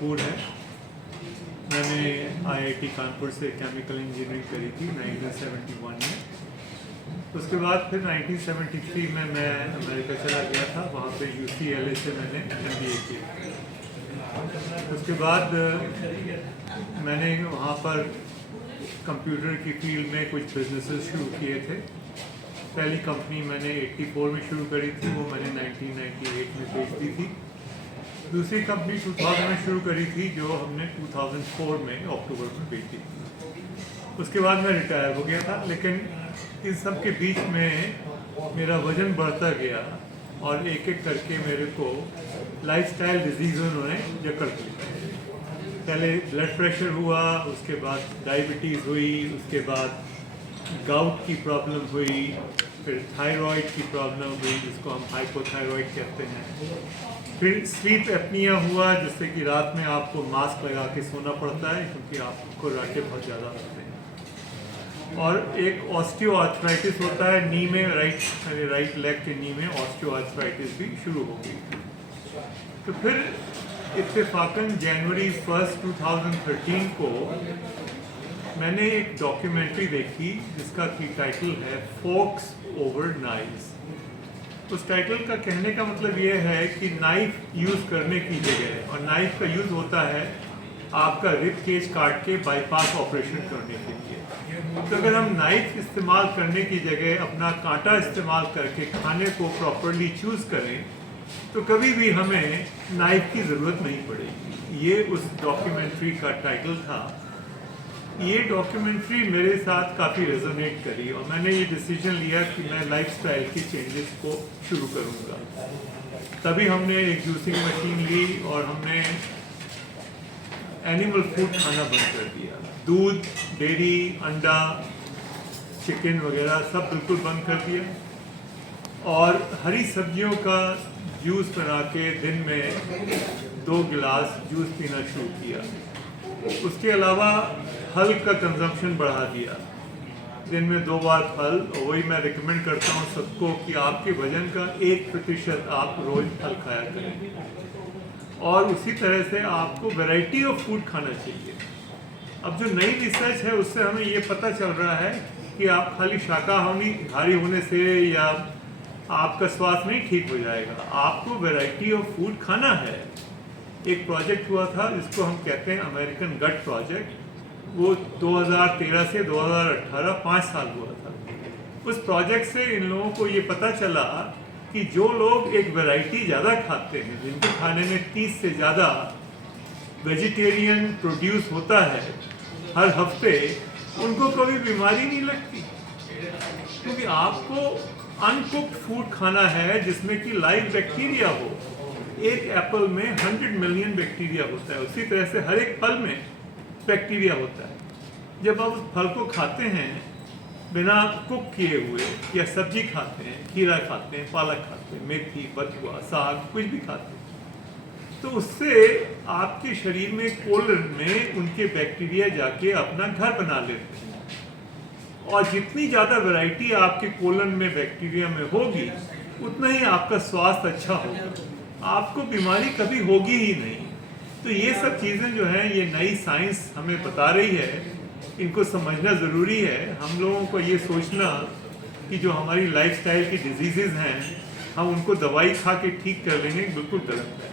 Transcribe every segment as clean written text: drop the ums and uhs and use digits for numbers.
कपूर है। मैंने आईआईटी कानपुर से केमिकल इंजीनियरिंग करी थी 1971 में। उसके बाद फिर 1973 में मैं अमेरिका चला गया था, वहाँ पे UCLA से मैंने MBA किया। उसके बाद मैंने वहाँ पर कंप्यूटर की फील्ड में कुछ बिजनेसेस शुरू किए थे। पहली कंपनी मैंने 84 में शुरू करी थी, वो मैंने 1998 में बेच दी थी। दूसरी कंपनी 2000 में शुरू करी थी, जो हमने 2004 में अक्टूबर में बेची थी। उसके बाद मैं रिटायर हो गया था, लेकिन इन सब के बीच में मेरा वज़न बढ़ता गया और एक एक करके मेरे को लाइफस्टाइल डिजीज़ों ने जकड़ लिया। पहले ब्लड प्रेशर हुआ, उसके बाद डायबिटीज़ हुई, उसके बाद गाउट की प्रॉब्लम हुई, फिर थायराइड की प्रॉब्लम हुई जिसको हम हाइपोथायराइड कहते हैं, फिर स्लीप एपनिया हुआ जिससे कि रात में आपको मास्क लगा के सोना पड़ता है क्योंकि आपको रातें बहुत ज़्यादा आते हैं। और एक ऑस्टियोआर्थराइटिस होता है नी में, राइट लेग के नी में ऑस्टियोआर्थराइटिस भी शुरू हो गई। तो फिर इत्तेफाकन जनवरी 1, 2013 को मैंने एक डॉक्यूमेंट्री देखी जिसका की टाइटल है फोक्स ओवर नाइफ्स। उस टाइटल का कहने का मतलब ये है कि नाइफ यूज़ करने की जगह, और नाइफ का यूज़ होता है आपका रिब केज काट के बाईपास ऑपरेशन करने के लिए। तो अगर हम नाइफ इस्तेमाल करने की जगह अपना कांटा इस्तेमाल करके खाने को प्रॉपरली चूज़ करें तो कभी भी हमें नाइफ की ज़रूरत नहीं पड़ेगी। ये उस डॉक्यूमेंट्री का टाइटल था। ये डॉक्यूमेंट्री मेरे साथ काफ़ी रेजोनेट करी और मैंने ये डिसीजन लिया कि मैं लाइफस्टाइल की चेंजेस को शुरू करूँगा। तभी हमने एक जूसिंग मशीन ली और हमने एनिमल फूड खाना बंद कर दिया। दूध, डेयरी, अंडा, चिकन वगैरह सब बिल्कुल बंद कर दिया और हरी सब्जियों का जूस बना के दिन में 2 गिलास जूस पीना शुरू किया। उसके अलावा फल का कंजम्पशन बढ़ा दिया, दिन में 2 बार फल। और वही मैं रिकमेंड करता हूँ सबको कि आपके वजन का 1% आप रोज़ फल खाया करें। और उसी तरह से आपको वैरायटी ऑफ फूड खाना चाहिए। अब जो नई रिसर्च है उससे हमें ये पता चल रहा है कि आप खाली शाकाहारी होने से या आपका स्वास्थ्य नहीं ठीक हो जाएगा, आपको वैरायटी ऑफ फूड खाना है। एक प्रोजेक्ट हुआ था जिसको हम कहते हैं अमेरिकन गट प्रोजेक्ट, वो 2013 से 2018 5 साल हुआ था। उस प्रोजेक्ट से इन लोगों को ये पता चला कि जो लोग एक वैरायटी ज़्यादा खाते हैं, जिनके खाने में 30 से ज़्यादा वेजिटेरियन प्रोड्यूस होता है हर हफ्ते, उनको कभी बीमारी नहीं लगती। क्योंकि आपको अनकुक्ड फूड खाना है जिसमें कि लाइव बैक्टीरिया हो। एक एप्पल में 100 मिलियन बैक्टीरिया होता है, उसी तरह से हर एक फल में बैक्टीरिया होता है। जब आप उस फल को खाते हैं बिना कुक किए हुए, या सब्जी खाते हैं, खीरा खाते हैं, पालक खाते हैं, मेथी, बथुआ, साग, कुछ भी खाते हैं, तो उससे आपके शरीर में कोलन में उनके बैक्टीरिया जाके अपना घर बना लेते हैं। और जितनी ज़्यादा वैरायटी आपके कोलन में बैक्टीरिया में होगी उतना ही आपका स्वास्थ्य अच्छा होगा, आपको बीमारी कभी होगी ही नहीं। तो ये सब चीज़ें जो हैं, ये नई साइंस हमें बता रही है, इनको समझना ज़रूरी है। हम लोगों को ये सोचना कि जो हमारी लाइफस्टाइल की डिजीज़ेज़ हैं हम उनको दवाई खा के ठीक कर लेंगे, बिल्कुल गलत है।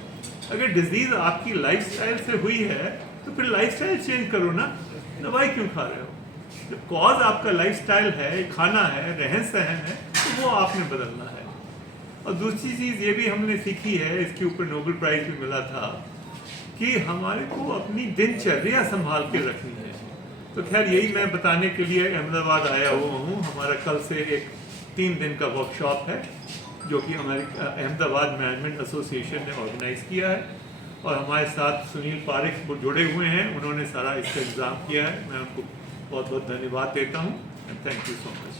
अगर डिजीज़ आपकी लाइफस्टाइल से हुई है तो फिर लाइफस्टाइल चेंज करो ना, दवाई क्यों खा रहे हो? जब कॉज आपका लाइफस्टाइल है, खाना है, रहन सहन है, तो वो आपने बदलना है। और दूसरी चीज़ ये भी हमने सीखी है, इसके ऊपर नोबेल प्राइज़ भी मिला था, कि हमारे को अपनी दिनचर्या संभाल के रखनी है। तो खैर यही मैं बताने के लिए अहमदाबाद आया हुआ हूँ। हमारा कल से एक 3 दिन का वर्कशॉप है जो कि अहमदाबाद मैनेजमेंट एसोसिएशन ने ऑर्गेनाइज़ किया है और हमारे साथ सुनील पारिक वो जुड़े हुए हैं, उन्होंने सारा इसका इंतज़ाम किया है। मैं उनको बहुत बहुत धन्यवाद देता हूँ। Thank you so much.